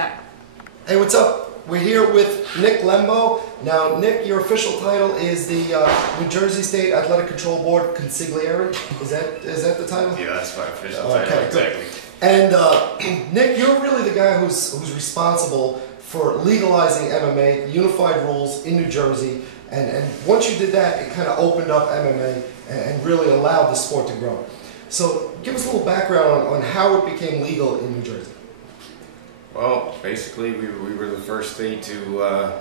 Tech. Hey, what's up? We're here with Nick Lembo. Now, Nick, your official title is the New Jersey State Athletic Control Board Consigliere. Is that the title? Yeah, that's my official title, exactly. And Nick, you're really the guy who's responsible for legalizing MMA, the unified rules in New Jersey. And once you did that, it kind of opened up MMA and really allowed the sport to grow. So give us a little background on how it became legal in New Jersey. Well, basically, we were the first state to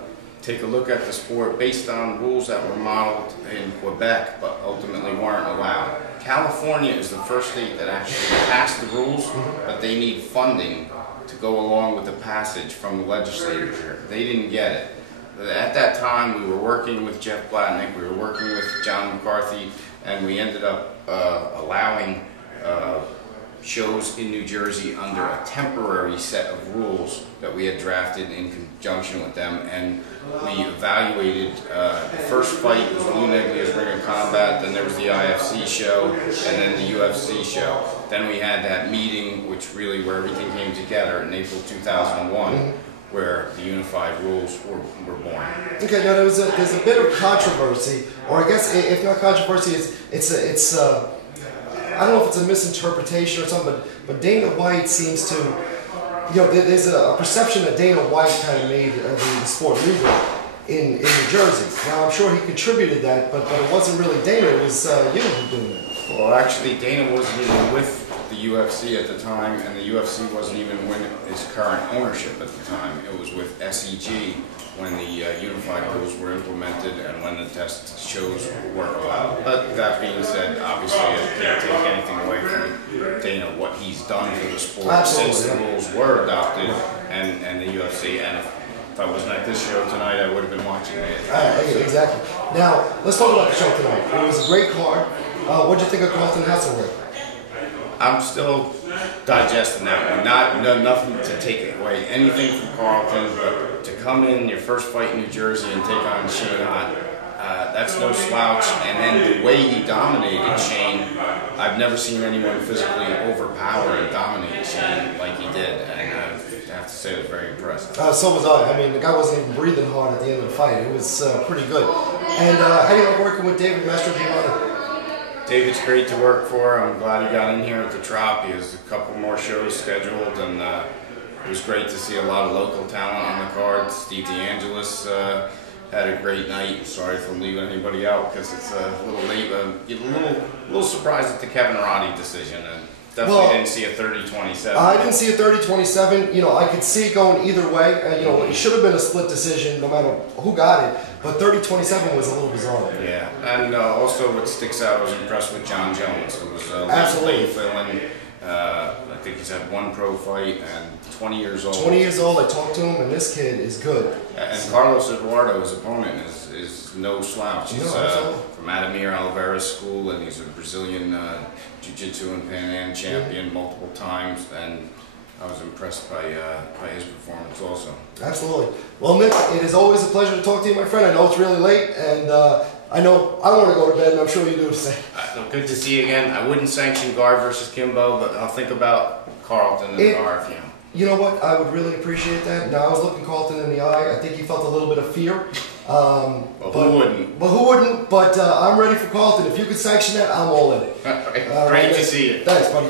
take a look at the sport based on rules that were modeled in Quebec, but ultimately weren't allowed. California is the first state that actually passed the rules, but they need funding to go along with the passage from the legislature. They didn't get it. At that time, we were working with Jeff Blatnick, we were working with John McCarthy, and we ended up allowing shows in New Jersey under a temporary set of rules that we had drafted in conjunction with them, and we evaluated the first fight was Lou Neglia's Ring of Combat, then there was the IFC show, and then the UFC show. Then we had that meeting, which really where everything came together in April 2001. Where the unified rules were born. Okay, now there's a bit of controversy, or I guess if not controversy, it's I don't know if it's a misinterpretation or something, but Dana White seems to, there's a perception that Dana White kind of made the sport legal in New Jersey. Now I'm sure he contributed that, but it wasn't really Dana, it was you who doing it. Well, actually, Dana wasn't even with the UFC at the time, and the UFC wasn't even with its current ownership at the time. It was with SEG when the unified rules were implemented and when the test shows were allowed. But that being said, obviously I can't take anything away from Dana, what he's done for the sport since the rules were adopted and the UFC. And if I wasn't at this show tonight, I would have been watching it. Exactly. Now, let's talk about the show tonight. It was a great card. What did you think of Carlton Hasselworth? I'm still digesting that one. Nothing to take away anything from Carlton, but to come in your first fight in New Jersey and take on Shane Ott, that's no slouch. And then the way he dominated Shane, I've never seen anyone physically overpower and dominate Shane like he did. And I have to say, I was very impressed. So was I. I mean, the guy wasn't even breathing hard at the end of the fight. It was pretty good. And how do you like working with David Mastrogiovanni? David's great to work for. I'm glad he got in here at the Trop. He has a couple more shows scheduled, and it was great to see a lot of local talent on the card. Steve DeAngelis had a great night. Sorry if I'm leaving anybody out because it's a little late. A little surprised at the Kevin Roddy decision. And definitely didn't see a 30-27. I didn't see a 30-27. I could see it going either way. It should have been a split decision no matter who got it. But 30-27 was a little bizarre. Yeah, and also what sticks out, I was impressed with John Jones, who was absolutely filling. I think he's had one pro fight and 20 years old. 20 years old, I talked to him, and this kid is good. And Carlos Eduardo, his opponent, is no slouch. He's from Ademir Oliveira's school, and he's a Brazilian Jiu-Jitsu and Pan Am champion multiple times, and I was impressed by his performance also. Absolutely. Well, Nick, it is always a pleasure to talk to you, my friend. I know it's really late, and I know I want to go to bed, and I'm sure you do the same. Good to see you again. I wouldn't sanction Gar versus Kimbo, but I'll think about Carlton and Gar if you know. You know what? I would really appreciate that. Now, I was looking Carlton in the eye. I think he felt a little bit of fear. Well, who wouldn't? But who wouldn't? But I'm ready for Carlton. If you could sanction that, I'm all in it. Great to see you. Thanks, buddy.